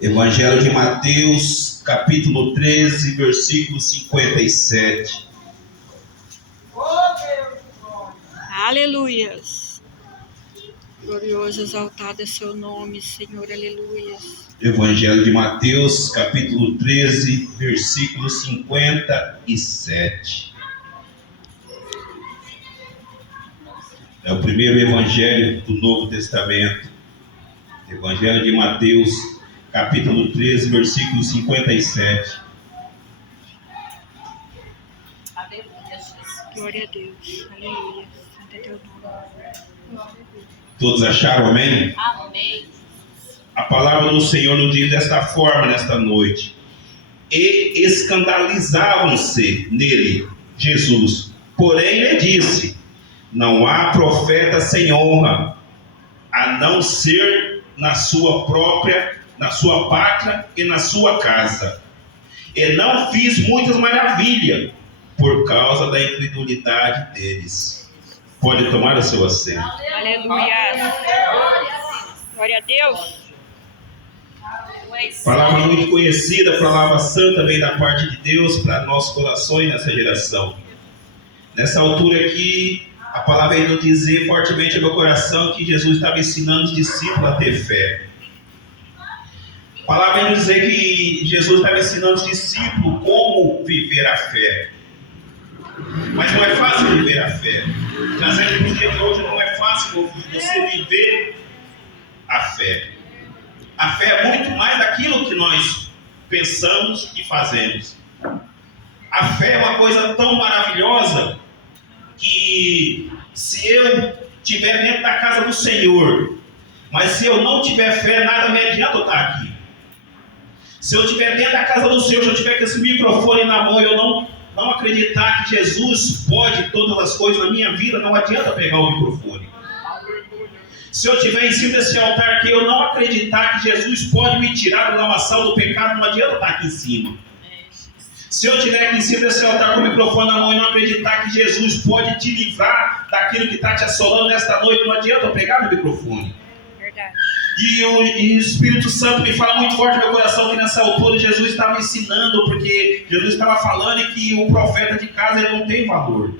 Evangelho de Mateus, capítulo 13, versículo 57. Aleluias. Glorioso, exaltado é seu nome, Senhor. Aleluias. Evangelho de Mateus, capítulo 13, versículo 57. É o primeiro evangelho do Novo Testamento. Evangelho de Mateus, capítulo 13, versículo 57. Glória a Deus. Aleluia. Santo é teu nome. Todos acharam, amém? Amém. A palavra do Senhor nos diz desta forma nesta noite: e escandalizavam-se nele, Jesus. Porém lhe disse: não há profeta sem honra, a não ser na sua pátria e na sua casa. E não fiz muitas maravilhas por causa da incredulidade deles. Pode tomar o seu assento. Aleluia. Glória a Deus. Palavra muito conhecida, palavra santa, vem da parte de Deus para nossos corações nessa geração. Nessa altura aqui, a palavra vem nos dizer fortemente ao meu coração que Jesus estava ensinando os discípulos a ter fé. A palavra vem nos dizer que Jesus estava ensinando os discípulos como viver a fé. Mas não é fácil viver a fé. Trazendo para os dias de hoje, não é fácil você viver a fé. A fé é muito mais daquilo que nós pensamos e fazemos. A fé é uma coisa tão maravilhosa que se eu estiver dentro da casa do Senhor, mas se eu não tiver fé, nada me adianta eu estar aqui. Se eu estiver dentro da casa do Senhor, se eu tiver com esse microfone na mão e eu não acreditar que Jesus pode todas as coisas na minha vida, não adianta pegar o microfone. Se eu estiver em cima desse altar aqui, eu não acreditar que Jesus pode me tirar da lamaçal do pecado, não adianta estar aqui em cima. Se eu estiver aqui em cima desse altar com o microfone na mão e não acreditar que Jesus pode te livrar daquilo que está te assolando nesta noite, não adianta eu pegar no microfone. Verdade. E o Espírito Santo me fala muito forte no meu coração que nessa altura Jesus estava ensinando, porque Jesus estava falando que o profeta de casa ele não tem valor.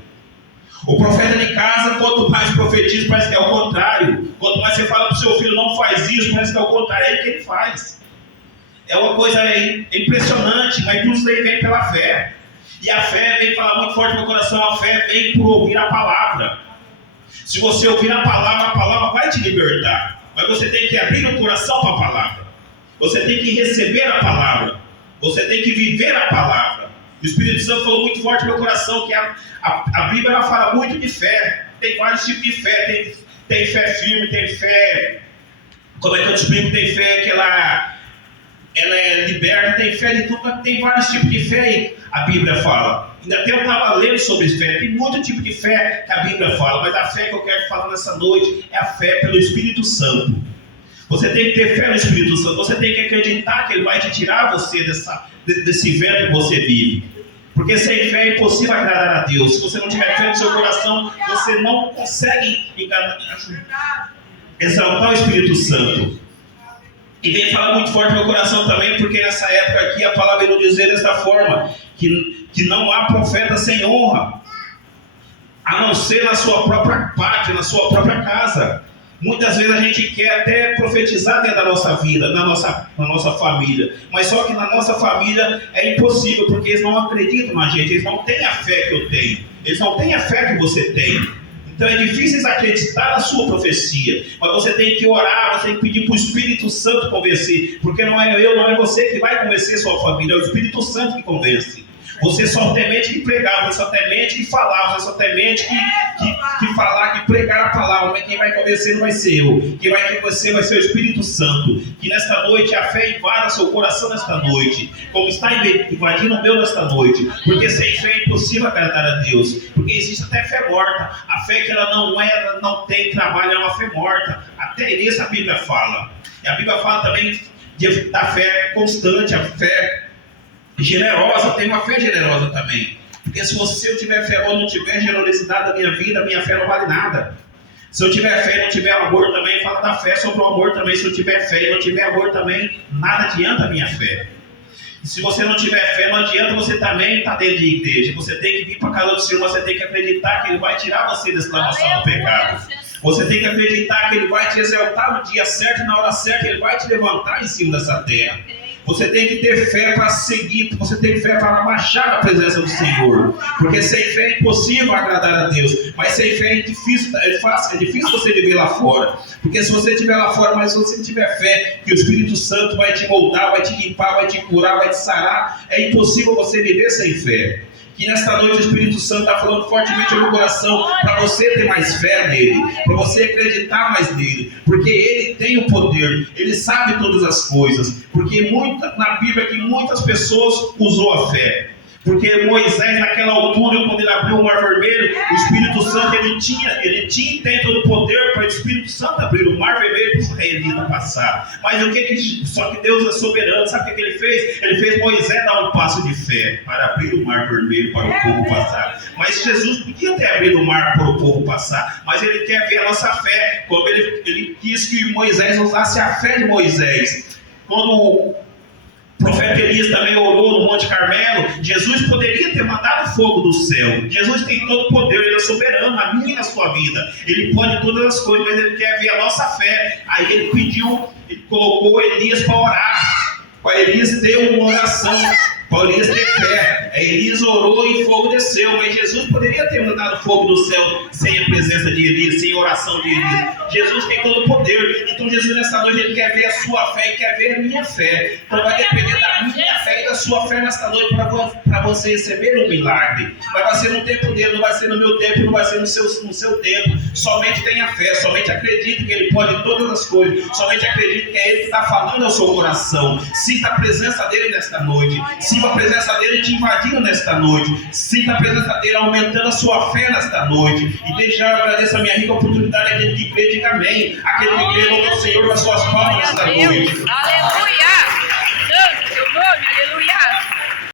O profeta de casa, quanto mais profetiza, parece que é o contrário. Quanto mais você fala para o seu filho, não faz isso, parece que é o contrário, é ele que ele faz. É uma coisa impressionante, mas tudo isso aí vem pela fé. E a fé vem falar muito forte no meu coração, a fé vem por ouvir a palavra. Se você ouvir a palavra vai te libertar. Mas você tem que abrir o coração para a palavra. Você tem que receber a palavra. Você tem que viver a palavra. O Espírito Santo falou muito forte no meu coração que a Bíblia ela fala muito de fé. Tem vários tipos de fé. Tem fé firme, tem fé... Como é que eu te explico? Tem fé que ela é liberta, tem fé de tudo, tem vários tipos de fé aí, a Bíblia fala. Ainda até eu estava lendo sobre fé, tem muito tipo de fé que a Bíblia fala, mas a fé que eu quero falar nessa noite é a fé pelo Espírito Santo. Você tem que ter fé no Espírito Santo, você tem que acreditar que Ele vai te tirar você desse inverno que você vive. Porque sem fé é impossível agradar a Deus. Se você não tiver fé no seu coração, você não consegue exaltar o Espírito Santo. E vem falar muito forte no meu coração também, porque nessa época aqui a palavra vem nos dizer desta forma, que não há profeta sem honra, a não ser na sua própria pátria, na sua própria casa. Muitas vezes a gente quer até profetizar dentro da nossa vida, na nossa família, mas só que na nossa família é impossível, porque eles não acreditam na gente, eles não têm a fé que eu tenho, eles não têm a fé que você tem. Então é difícil acreditar na sua profecia, mas você tem que orar, você tem que pedir para o Espírito Santo convencer, porque não é eu, não é você que vai convencer sua família, é o Espírito Santo que convence. Você só tem mente que pregar, você só tem mente que falar, você só tem mente que falar, que pregar a palavra, mas quem vai convencer não vai ser eu, quem vai convencer vai ser o Espírito Santo. Que nesta noite a fé invada seu coração nesta noite, como está invadindo o meu nesta noite, porque sem fé é impossível agradar a Deus, porque existe até fé morta, a fé que ela não tem trabalho, é uma fé morta, até nisso a Bíblia fala. E a Bíblia fala também da fé constante, a fé generosa, tem uma fé generosa também. Porque se eu tiver fé ou não tiver generosidade da minha vida, minha fé não vale nada. Se eu tiver fé e não tiver amor também, fala da fé sobre o amor também. Se eu tiver fé e não tiver amor também, nada adianta a minha fé. E se você não tiver fé, não adianta você também estar dentro de igreja. Você tem que vir para a casa do Senhor, você tem que acreditar que Ele vai tirar você da escravação do pecado. Você tem que acreditar que Ele vai te exaltar no dia certo e na hora certa, Ele vai te levantar em cima dessa terra. Você tem que ter fé para seguir, você tem fé para marchar na presença do Senhor. Porque sem fé é impossível agradar a Deus. Mas sem fé é difícil, é difícil você viver lá fora. Porque se você estiver lá fora, mas se você tiver fé, que o Espírito Santo vai te moldar, vai te limpar, vai te curar, vai te sarar, é impossível você viver sem fé. Que nesta noite o Espírito Santo está falando fortemente no meu coração para você ter mais fé nele, para você acreditar mais nele, porque ele tem o poder, ele sabe todas as coisas, porque na Bíblia que muitas pessoas usou a fé. Porque Moisés, naquela altura, quando ele abriu o Mar Vermelho, o Espírito Santo, ele tinha e tem todo o poder para o Espírito Santo abrir o Mar Vermelho para os israelitas passar. Mas só que Deus é soberano, sabe o que ele fez? Ele fez Moisés dar um passo de fé para abrir o Mar Vermelho para o povo passar. Mas Jesus podia ter abrido o mar para o povo passar, mas ele quer ver a nossa fé, como ele quis que Moisés usasse a fé de Moisés. Quando o profeta Elias também orou no Monte Carmelo, Jesus poderia ter mandado fogo do céu. Jesus tem todo o poder, Ele é soberano, a minha e a sua vida. Ele pode todas as coisas, mas Ele quer ver a nossa fé. Aí Ele colocou Elias para orar. Para Elias ter uma oração, para Elias ter fé. Elias orou e fogo desceu, mas Jesus poderia ter mandado fogo do céu sem a presença de Elias, sem a oração de Elias. Jesus tem todo o poder. Então Jesus nessa noite Ele quer ver a sua fé e quer ver a minha fé. Então vai depender da minha fé e da sua fé nesta noite para você receber um milagre. Mas vai ser no tempo dele, não vai ser no meu tempo, não vai ser no seu tempo. Somente tenha fé, somente acredite que Ele pode todas as coisas. Somente acredite que é Ele que está falando ao seu coração. Sinta a presença dEle nesta noite. Sinta a presença dEle te invadindo nesta noite. Sinta a presença dEle aumentando a sua fé nesta noite. E desde já eu agradeço a minha rica oportunidade, aquele que crê, diga amém. Aquele que crê, louva o Senhor com as suas palmas nesta noite.